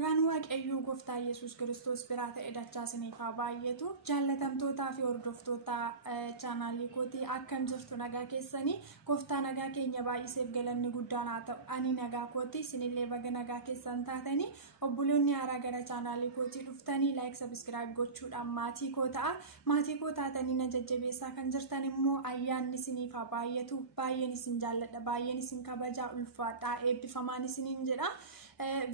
Nagaan Waaqayyoo Gooftaa Yesuus Kiristoos biraa ta'e dachaa isiniif haa baay'atu. Jaallatamtootaa fi hordoftoota chaanaalii kootii akkam jirtu nagaa keessanii. Gooftaa nagaa keenya baay'iseef galanni guddaan haa ta'u. Ani nagaa kootii isinillee baga nagaa keessan taatanii obboloonni haaraa gara chaanaalii kootii dhuftanii like subscribe gochuudhaan maatii koo ta'a. Maatii koo taatanii na jajjabeessaa kan jirtan immoo ayyaanni isiniif haa baay'atu. Baay'een isin jaalladha. Baay'een isin kabajaa ulfaadhaa eebbifamaan isiniin jedha.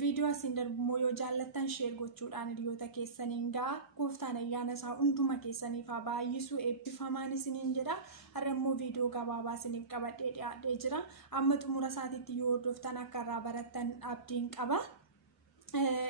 Video asin darbumoo yoo jaallattan share gochuudhaan hiriyoota keessaniin ga'a. Gooftaan ayyaana isaa hunduma keessaniif haa baay'isu eebbifamaan isiniin jedha. Har'a immoo video gabaabaa isiniif qabadhee dhiyaadhee jira. Amma xumura isaatiitti yoo hordoftan akka irraa barattan abdiin qaba.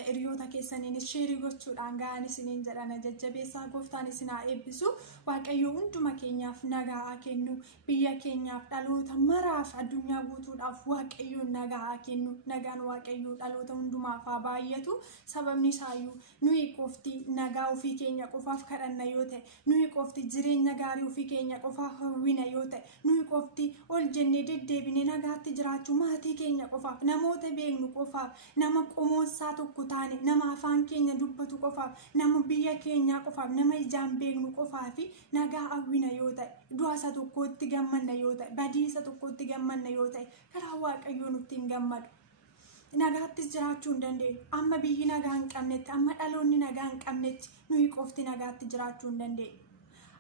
Hiriyoota keessaniinis share gochuudhaan ga'an isiniin jedhan jajjabeessaa Gooftaan isin haa eebbisu. Waaqayyo hunduma keenyaaf nagaa haa kennu. Biyya keenyaaf dhaloota maraaf addunyaa guutuudhaaf Waaqayyoon nagaa haa kennu. Nagaan Waaqayyoo dhaloota hundumaaf haa baay'atu. Sababni isaayyuu nuyi qofti nagaa ofii keenya qofaaf kadhanna yoo ta'e, nuyi qofti jireenya gaarii ofii keenya qofaaf hawwina yoo ta'e, nuyi qofti ol jennee deddeebinee nagaatti jiraachuu maatii keenya qofaaf, namoota beeknu qofaaf, nama qomoonsaa tokko taane, nama afaan keenya dubbatu qofaaf, nama biyya keenyaa qofaaf, nama ijaan beeknu qofaaf nagaa hawwina yoo ta'e, du'a isa tokkotti gammanna yoo ta'e, badii isa tokkotti gammanna yoo ta'e, karaa Waaqayyoo nutti hin gammadu. Nagaattis jiraachuu hin dandeenyu. Amma biyyi nagaa hin qabnetti, amma dhaloonni nagaa hin qabnetti nuyi qofti nagaatti jiraachuu hin dandeenyu.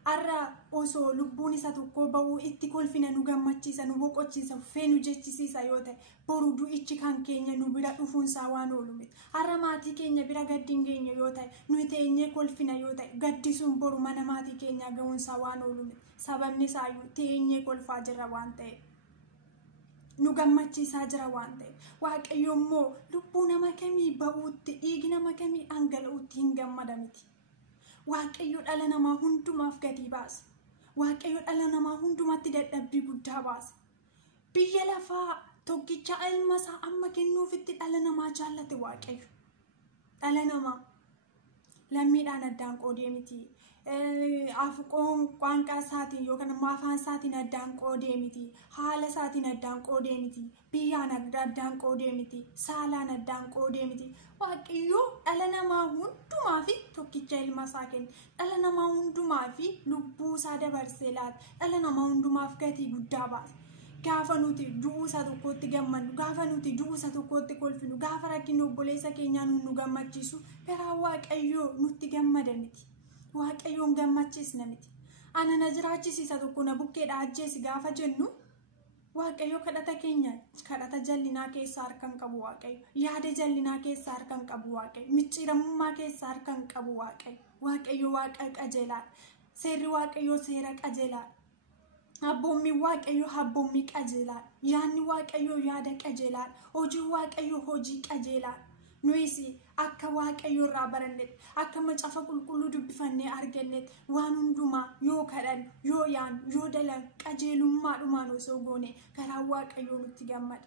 Har'a osoo lubbuun isa tokko ba'uu itti kolfina nu gammachiisa, nu boqochiisa, fee nu jechisiisa yoo ta'e, boru du'ichi kan keenya nu bira dhufuunsaa waan oolu miti. Har'a maatii keenya bira gaddi hin geenye yoo ta'e, nu teenyee kolfina yoo ta'e, gaddisuun boru mana maatii keenyaa ga'uunsaa waan oolu miti. Sababni isaayyuu teenyee kolfaa jirra waan ta'eef. Nu gammachiisaa jira waan ta'eef. Waaqayyo immoo lubbuu nama kamii ba'uutti, dhiigi nama kamii dhangala'uutti hin gammada miti. Waaqayyo dhala namaa hundumaaf gadi baasa. Waaqayyo dhala namaa hundumatti dadhabbii guddaa baasa. Biyya lafaa tokkicha ilma isaa amma kennuufitti dhala namaa jaallate Waaqayyo. Dhala namaa lammiidhaan addaan qoodee miti. Qaanqaa isaatiin yookaan immoo afaan isaatiin addaan qoodee miti. Haala isaatiin addaan qoodee miti. Biyyaan addaan qoodee miti. Saalaan addaan qoodee miti. Waaqayyo dhala namaa hundumaaf tokkicha ilma isaa kenne. Dhala namaa hundumaaf lubbuu isaa dabarsee laata. Dhala namaa hundumaaf gatii guddaa baase. Gaafa nuti du'uu isa tokkotti gammannu, gaafa nuti du'uu isa tokkotti kolfinu, gaafa rakkinni obboleessa keenyaa nu gammachiisu, garaa Waaqayyoo nutti gammada miti. Waaqayyoon gammachiisna miti. Ana na jiraachisiisa tokko na bukkeedha ajjeesi gaafa jennu, Waaqayyo kadhata keenya kadhata jallinaa keessaa harka hin qabu Waaqayyo. Yaada jallinaa keessaa harka hin qabu Waaqayyo. Micciiramummaa keessaa harka hin qabu Waaqayyo. Waaqayyo Waaqa qajeelaadha. Seerri Waaqayyo seera qajeelaadha. Abboommi Waaqayyo abboommi qajeelaadha. Yaadni Waaqayyo yaada qajeelaadha. Hojiin Waaqayyo hojii qajeelaadha. Nuyis akka Waaqayyo irraa barannetti, akka macaafa qulqulluu dubbifannee argannetti waan hundumaa yoo kadhannu, yoo yaannu, yoo dalannu qajeelummaadhumaan osoo goone karaa Waaqayyoo nutti gammada.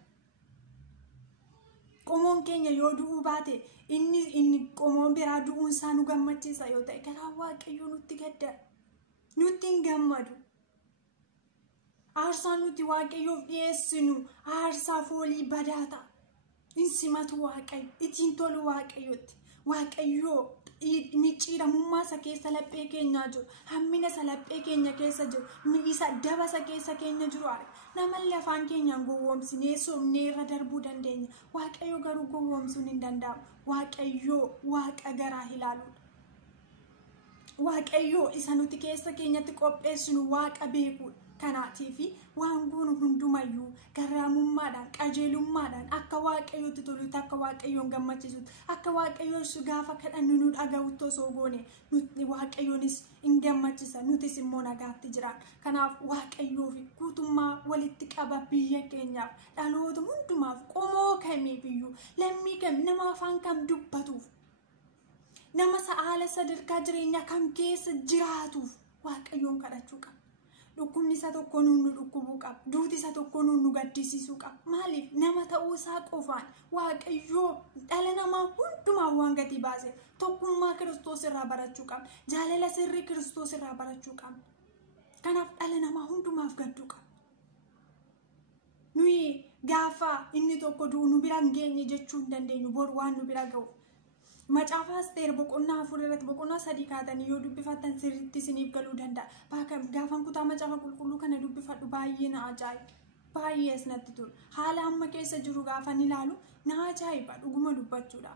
Qomoon keenya yoo du'uu baate inni qomoon biraa du'uunsaa nu gammachiisa yoo ta'e karaa Waaqayyoo nutti gadda. Nutti hin gammadu. Aarsaan nuti Waaqayyoof dhiyeessinu aarsaa foolii badaa ta'a. Insimatu Waaqayyo, ittiin tolu Waaqayyotti. Waaqayyoo micciiramummaa isa keessa laphee keenyaa jiru, hammina isa laphee keenya keessa jiru, isa daba isa keessa keenya jiru arga. Namallee afaan keenyaan gowwoomsinee soomnee irra darbuu dandeenya. Waaqayyo garuu gowwoomsuun hin danda'amu. Waaqayyoo Waaqa garaa ilaaluudha. Waaqayyoo isa nuti keessa keenyatti qopheessinu Waaqa beekuudha. Kanaatiif waan goonu hundumayyuu garraamummaadhaan, qajeelummaadhaan akka Waaqayyootti tolutti, akka Waaqayyoon gammachiisutti, akka Waaqayyoon gaafa kadhannu nu dhaga'utti osoo goone Waaqayyoonis hin gammachisa, nutis immoo nagaatti jiraanna. Kanaaf Waaqayyoof guutummaa walitti qaba biyya keenyaaf, dhaloota hundumaaf, qomoo kamiifiyyuu, lammii kam, nama afaan kam dubbatuuf, nama haala sadarkaa jireenyaa kam keessa jiraatuuf Waaqayyoon kadhachuu qaba. Dhukkubni isa tokko nu dhukkubuu qaba. Duuti isa tokko nu gaddisiisuu qaba. Maaliif nama ta'uu isaa qofaan Waaqayyoo dhala namaa hundumaa waan gatii baase tokkummaa Kiristoos irraa barachuu qabna. Jaalala sirrii Kiristoos irraa barachuu qabna. Kanaaf dhala namaa hundumaaf gadduu qaba. Nuyi gaafa inni tokko du'u nu bira hin geenye jechuu hin dandeenyu. Bor waan nu bira ga'u Macaafa Asteer boqonnaa 4 irratti boqonnaa 3 kaatanii yoo dubbifattan sirriitti isiniif galuu danda'a. Gaafan kutaa macaafa qulqulluu kana dubbifadhu baay'ee na ajaa'iba. Baay'ees natti tola. Haala amma keessa jiru gaafan ilaalu na ajaa'iba dhuguma dubbachuudha.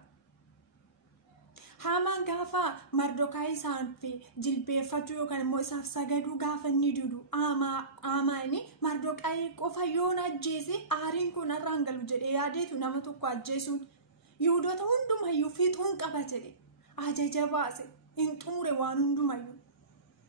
Haamaan gaafa Mardokaayi isaan fi jilbeeffachuu yookaan immoo isaaf sagaduu gaafa inni didu Haamaani Mardokaayi qofa yoon ajjeese aariin kun irraan galu jedhee yaadeetu nama tokko ajjeesuun Yihuudoota hundumayyuu fixuun qaba jedhe ajaja baase hin xumure waan hundumayyuu.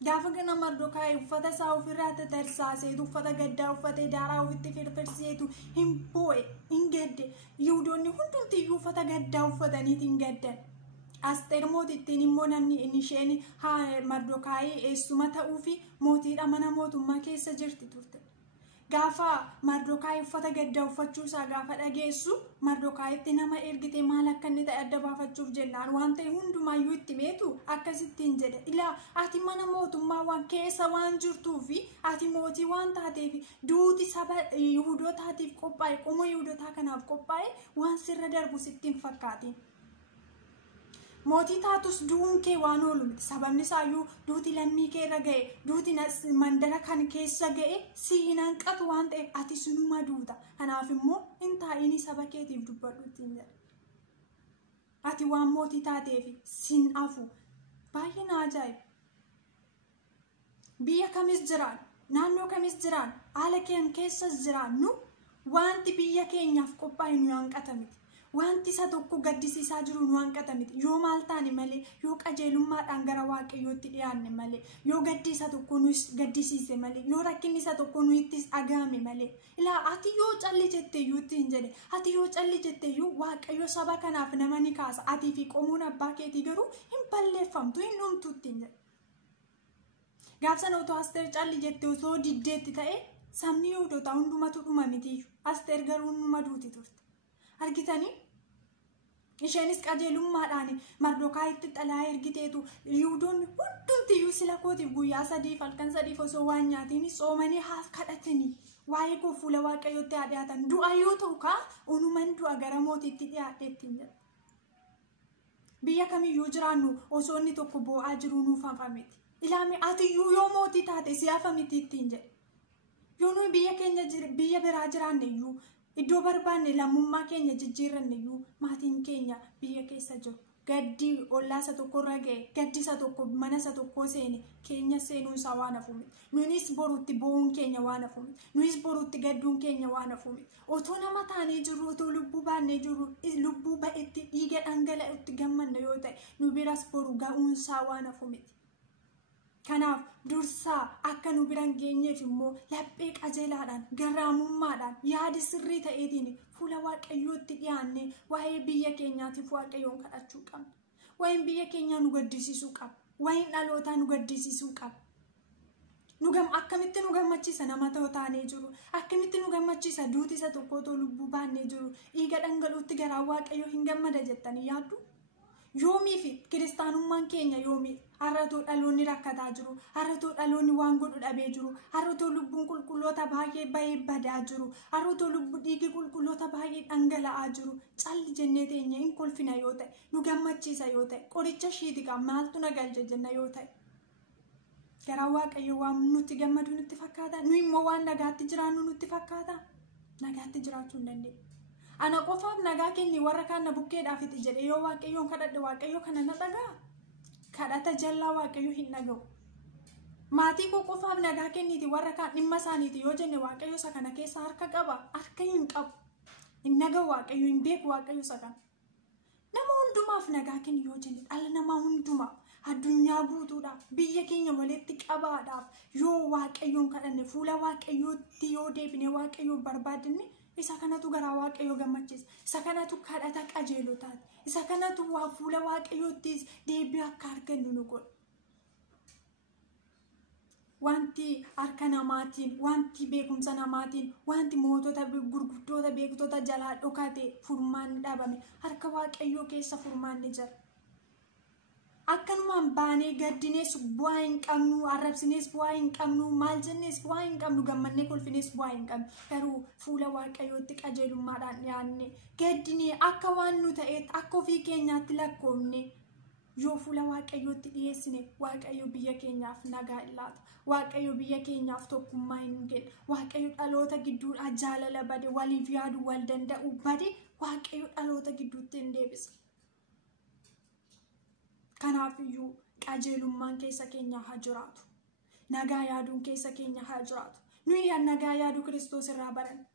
Gaafa kana Mardokaayi uffata isaa ofirraa tatarsaasee uffata gaddaa uffatee daaraa ofitti firfirseetu hin boo'e hin gadde. Yihuudoonni hundumtiyyuu uffata gaddaa uffataniiti hin gaddan. Asteer mootittiin immoo namni isheen Mardokaayi eessuma ta'uu fi mootiidha mana mootummaa keessa jirti turte. Gaafa Mardokaayi uffata gaddaa uffachuu isaa gaafa dhageessu Mardokaayitti nama ergite maal akka inni ta'e adda baafachuuf jennaan waan ta'e hundumaayyuu itti meetu akkasittiin jedhe. Ilaa ati mana mootummaa waan keessa waan jirtuu fi ati mootii waan taateef duuti saba Yihuudootaatiif qophaa'e qomoo Yihuudootaa kanaaf qophaa'e waan sirra darbu sittiin fakkaatiin. Mootii taatus du'uun kee waan oolu miti. Sababni isaayyuu duuti lammii kee irra ga'e, duuti mandara kan keessa ga'e si hin hanqatu waan ta'eef ati sunuma duuta. Kanaaf immoo hin taa'ini saba keetiif dubbadhu ittiin jedha. Ati waan mootii taateef sin hafu. Baay'ee na ajaa'iba. Biyya kamis jiraan, naannoo kamis jiraan, haala keessas jiraannu wanti biyya keenyaaf qophaa'e nu hanqata miti. Wanti isa tokko gaddisiisaa jiru nu hanqata miti. Yoo maal taane malee, yoo qajeelummaadhaan gara Waaqayyootti dhiyaanne malee, yoo gaddi isa tokko nu gaddisiise malee, yoo rakkinni isa tokko nu ittis dhagahame malee. Ilaa ati yoo calli jetteeyyuu ittiin jedhe, ati yoo calli jetteeyyuu Waaqayyo saba kanaaf nama ni kaasa. Atii fi qomoon abbaa keetii garuu hin balleeffamtu, hin dhumtu ittiin jedhe. Gaafsan otoo Asteer calli jettee osoo diddeetti ta'e sabni Yihuudootaa hundumatu dhuma mitiyyuu. Asteer garuu hunduma duuti turte. Argitanii? Isheenis qajeelummaadhaan Mardokaayitti xalaa ergiteetu Yihuudoonni hundumtiyyuu sila kootiif guyyaa 3 halkan 3 osoo waan nyaatiin soomanii haaf kadhatanii waa'ee koo fuula Waaqayyootti haa dhiyaatan. Du'a yoo ta'u kaa unuman du'a gara mootiitti dhiyaadheettiin jedha. Biyya kamiyyuu jiraannu osoo inni tokko boo'aa jiruu nuuf hafa miti. Ilaame atiyyuu yoo mootii taate si hafa miti ittiin jedhe. Yoo nuyi biyya biraa jiraanneyyuu iddoo barbaanne lammummaa keenya jijjiirranneyyuu maatiin keenya biyya keessa jiru. Gaddi ollaasa tokko irra ga'e, gaddi isa tokko mana isa tokko seene keenya seenuun isaa waan hafu miti. Nunis boruutti bo'uun keenya waan hafu miti. Nunis boruutti gadduun keenya waan hafu miti. Otoo nama taanee jirru, otoo lubbuu baannee jirru, lubbuu ba'etti dhiiga dhangala'utti gammanna yoo ta'e nu biras boru ga'uun isaa waan hafu miti. Kanaaf dursaa akka nu biran geenyeef immoo laphee qajeelaadhaan garraamummaadhaan yaada sirrii ta'eetiin fuula Waaqayyootti dhiyaannee waa'ee biyya keenyaatiif Waaqayyoon kadhachuu qabna. Waa'een biyya keenyaa nu gaddisiisuu qaba. Waa'een dhalootaa nu gaddisiisuu qaba. Akkamitti nu gammachiisa nama ta'uu taanee jiru. Akkamitti nu gammachiisa duuti isa tokko otoo lubbuu baannee jiru. Dhiiga dhangala'uutti garaa Waaqayyoo hin gammada jettanii yaaddu? Yoomii fi kiristaanummaan keenya yoomii har'atoo dhaloonni rakkataa jiru, har'atoo dhaloonni waan godhu dhabee jiru, har'atoo lubbuun qulqulloota baay'ee bahee badaa jiru, har'atoo lubbuu dhiigi qulqulloota baay'ee dhangala'aa jiru. Calli jennee teenya hin kolfina yoo ta'e, nu gammachiisa yoo ta'e, qoricha shiitiqa maaltu na galcha jenna yoo ta'e. Garaa Waaqayyoo waan nutti gammadu nutti fakkaata. Nu immoo waan nagaatti jiraannu nutti fakkaata. Nagaatti jiraachuu hin dandeenye. Ana qofaaf nagaa kenni warra kaan na bukkeedhaaf itti jedhe yoo Waaqayyoon kadhadhe Waaqayyoo kana na dhaga'a. Kadhata jallaa Waaqayyoo hin dhaga'u. Maatii koo qofaaf nagaa kenniiti warra kaan dhimma isaaniiti yoo jenne Waaqayyoo isa kana keessa harka qaba. Harka hin qabu. Hin dhaga'u Waaqayyoo hin beeku Waaqayyoo isa kana. Nama hundumaaf nagaa kenni yoo jenne dhala namaa hundumaaf addunyaa guutuudhaaf biyya keenya walitti qabaadhaaf yoo Waaqayyoon kadhanne fuula Waaqayyootti yoo deebine Waaqayyoon barbaadne isa kanatu garaa Waaqayyoo gammachiisa. Isa kanatu kadhata qajeelotaati. Isa kanatu fuula Waaqayyoottis deebii akka argannu nu godha. Wanti harka namaatiin, wanti beekumsa namaatiin, wanti mootota gurguddoota beektoota jalaa dhokate furmaanni dhabame harka Waaqayyoo keessa furmaanni jira. akkanumaan baanee gaddines bu'aa hin qabnu, arrabsines bu'aa hin qabnu, maal jennes bu'aa hin qabnu, gammannee kolfines bu'aa hin qabnu. Garuu fuula Waaqayyootti qajeelummaadhaan dhiyaanne gaddinee akka waan nu ta'eetti akka ofii keenyaatti lakkoofne yoo fuula Waaqayyootti dhiyeessine Waaqayyo biyya keenyaaf nagaa laata. Waaqayyo biyya keenyaaf tokkummaa hin kenna. Waaqayyo dhaloota gidduudhaa jaalala bade, waliif yaaduu wal danda'u bade Waaqayyo dhaloota gidduutti hin deebisa. Kanaafiyyuu qajeelummaan keessa keenya haa jiraatu. Nagaa yaaduun keessa keenya haa jiraatu. Nuyi nagaa yaaduu Kiristoos irraa baranne.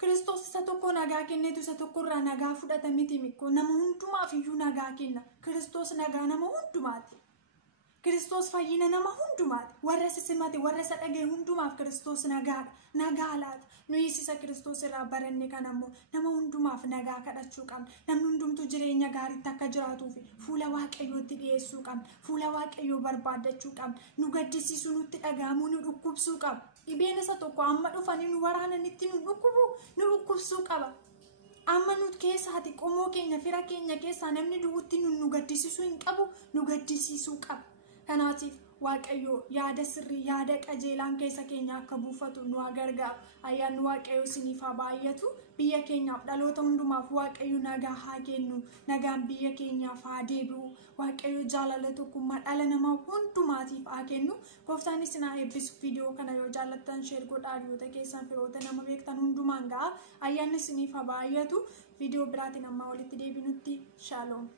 Kiristoos isa tokko nagaa kenneetu isa tokko irraa nagaa fudhata miti mikko. Nama hundumaaf iyyuu nagaa kenna. Kiristoos nagaa nama hundumaati. Kiristoos fayyina nama hundumaati. Warra sisimate, warra isa dhagaye hundumaaf Kiristoos nagaadha. Nagaa laata. Nuyis isa Kiristoos irraa baranne kan ammoo nama hundumaaf nagaa kadhachuu qabna. Namni hundumtuu jireenya gaariitti akka jiraatuuf fuula Waaqayyootti dhiyeessuu qabna. Fuula Waaqayyoo barbaadachuu qabna. Nu gaddisiisuu nutti dhagahamuu nu dhukkubsuu qaba. Dhibeen isa tokko amma dhufanii nu waraananitti nu dhukkubsuu qaba. Amma nuti keessaati qomoo keenya fira keenya keessaa namni du'utti nu gaddisiisuu hin qabu, nu gaddisiisuu qaba. Kanaatiif Waaqayyo yaada sirrii, yaada qajeelaan keessa keenya akka buufatu nu gargaaru. Ayyaanni Waaqayyo isiniif haa baay'atu. Biyya keenyaaf dhaloota hundumaaf Waaqayyo nagaa haa kennu. Nagaan biyya keenyaaf haa deebi'u. Waaqayyo jaalala tokkummaa dhala namaa hundumaatiif haa kennu. Gooftaan isin haa eebbisu. Viidiyoo kana yoo jaallattan sheer godhaa, hiriyoota keessan firoota nama beektan hundumaan ga'a. Ayyaanni isiniif haa baay'atu. Viidiyoo biraatiin amma walitti deebinutti shaaloom.